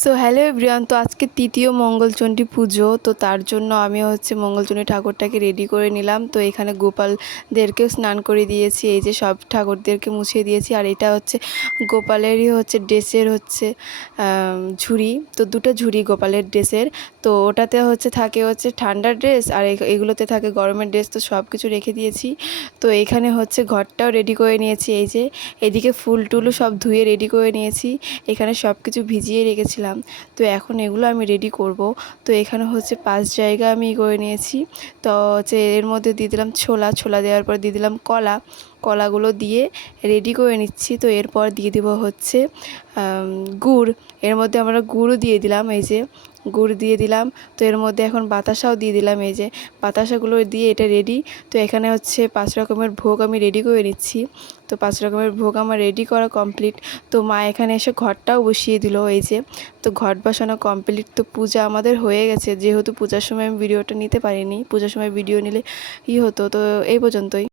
So hello everyone, তো আজকে তৃতীয় মঙ্গলচণ্ডী পুজো। তো তার জন্য আমি মঙ্গলচণ্ডী ঠাকুরটাকে রেডি করে নিলাম। তো এখানে গোপালদেরকেও স্নান করে দিয়েছি, এই যে সব ঠাকুরদেরকে মুছিয়ে দিয়েছি। আর এটা গোপালেরই ড্রেসের ঝুড়ি। তো দুটো ঝুড়ি গোপালের ড্রেসের। তো ওটাতে থাকে ঠান্ডার ড্রেস, আর এগুলোতে থাকে গরমের ড্রেস। তো সব কিছু রেখে দিয়েছি। তো এখানে ঘরটাও রেডি করে নিয়েছি। এই যে এদিকে ফুল টুলও সব ধুয়ে রেডি করে নিয়েছি। এখানে সব কিছু ভিজিয়ে রেখেছিলাম। তো এখন এগুলো আমি রেডি করব। তো এখানে 5 জায়গা আমি করে নিয়েছি। তো এর মধ্যে দিয়ে দিলাম ছোলা দেওয়ার পর দিয়ে দিলাম কলাগুলো দিয়ে রেডি করে নিচ্ছি। তো এরপর দিয়ে দেবো গুড়। এর মধ্যে আমরা গুড়ও দিয়ে দিলাম, এই যে গুড় দিয়ে দিলাম। তো এর মধ্যে এখন বাতাসাও দিয়ে দিলাম, এই যে বাতাসাগুলো দিয়ে এটা রেডি। তো এখানে 5 রকমের ভোগ আমি রেডি করে নিচ্ছি। তো 5 রকমের ভোগ আমার রেডি করা কমপ্লিট। তো মা এখানে এসে ঘরটাও বসিয়ে দিল, এই যে। তো ঘট বসানো কমপ্লিট। তো পূজা আমাদের হয়ে গেছে, যেহেতু পূজার সময় আমি ভিডিওটা নিতে পারিনি। পূজার সময় ভিডিও নিলে হতো। তো এই পর্যন্তই।